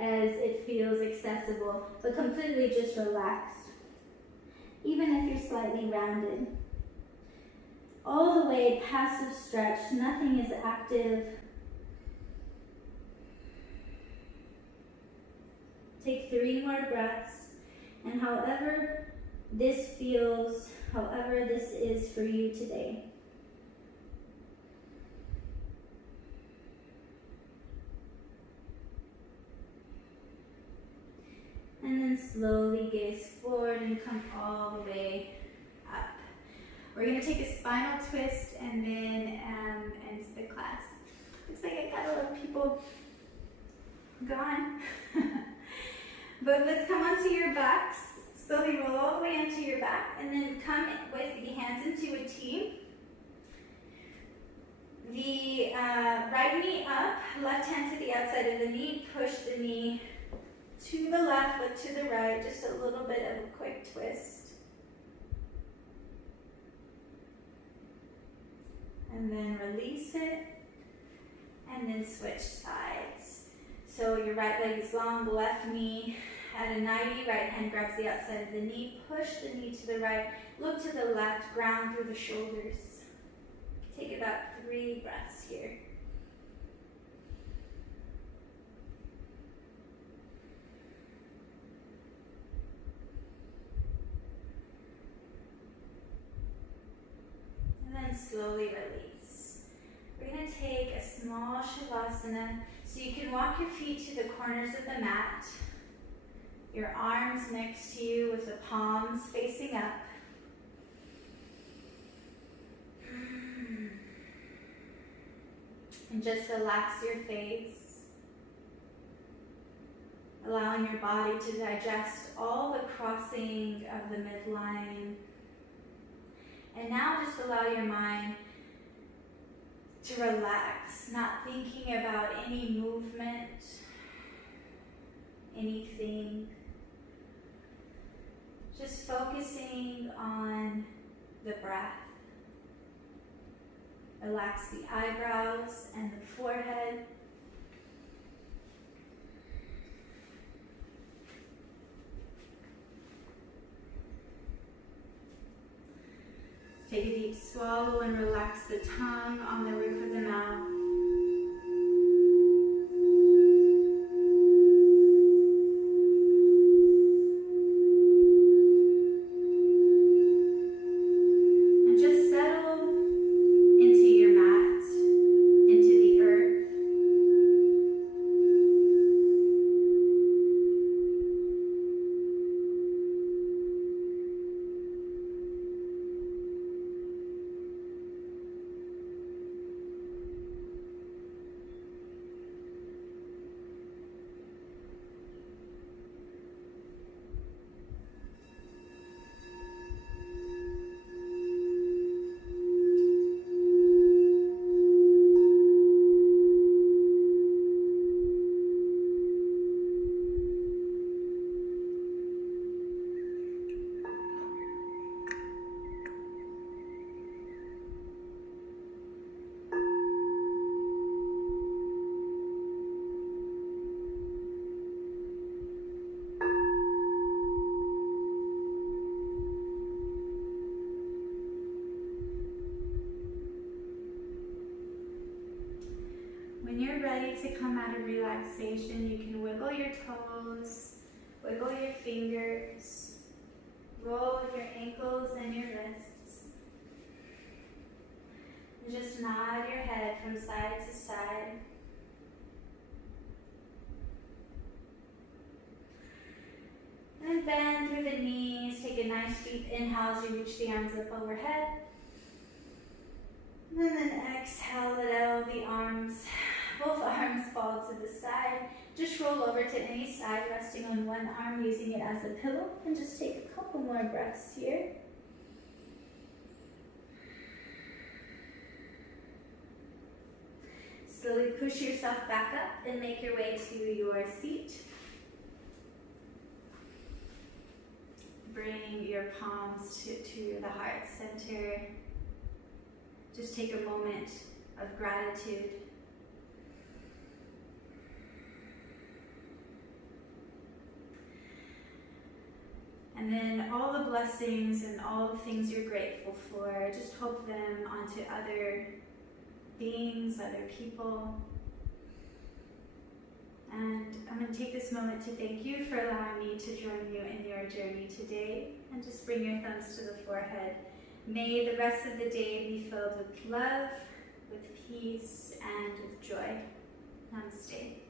as it feels accessible, but completely just relaxed. Even if you're slightly rounded. All the way, passive stretch, nothing is active. Take 3 more breaths, and however this feels, however this is for you today. And then slowly gaze forward and come all the way up. We're going to take a spinal twist and then end the class. Looks like I got a lot of people gone. But let's come onto your backs. Slowly roll all the way onto your back and then come with the hands into a T. The right knee up, left hand to the outside of the knee. Push the knee to the left, but to the right. Just a little bit of a quick twist. And then release it. And then switch sides. So your right leg is long, the left knee at a 90, right hand grabs the outside of the knee, push the knee to the right, look to the left, ground through the shoulders. Take about 3 breaths here. And then slowly release. We're going to take a small Shavasana. So you can walk your feet to the corners of the mat. Your arms next to you with the palms facing up. And just relax your face. allowing your body to digest all the crossing of the midline. And now just allow your mind to relax, not thinking about any movement, anything. Just focusing on the breath. Relax the eyebrows and the forehead. Take a deep swallow and relax the tongue on the roof of the mouth. And just settle into your mat, into the earth. When you're ready to come out of relaxation, you can wiggle your toes, wiggle your fingers, roll your ankles and your wrists. And just nod your head from side to side. And bend through the knees. Take a nice deep inhale as you reach the arms up overhead. And then exhale, let out the arms. Both arms fall to the side. Just roll over to any side, resting on one arm, using it as a pillow. And just take a couple more breaths here. Slowly push yourself back up and make your way to your seat. Bring your palms to the heart center. Just take a moment of gratitude. And then all the blessings and all the things you're grateful for, just hope them onto other beings, other people. And I'm going to take this moment to thank you for allowing me to join you in your journey today. And just bring your thumbs to the forehead. May the rest of the day be filled with love, with peace, and with joy. Namaste.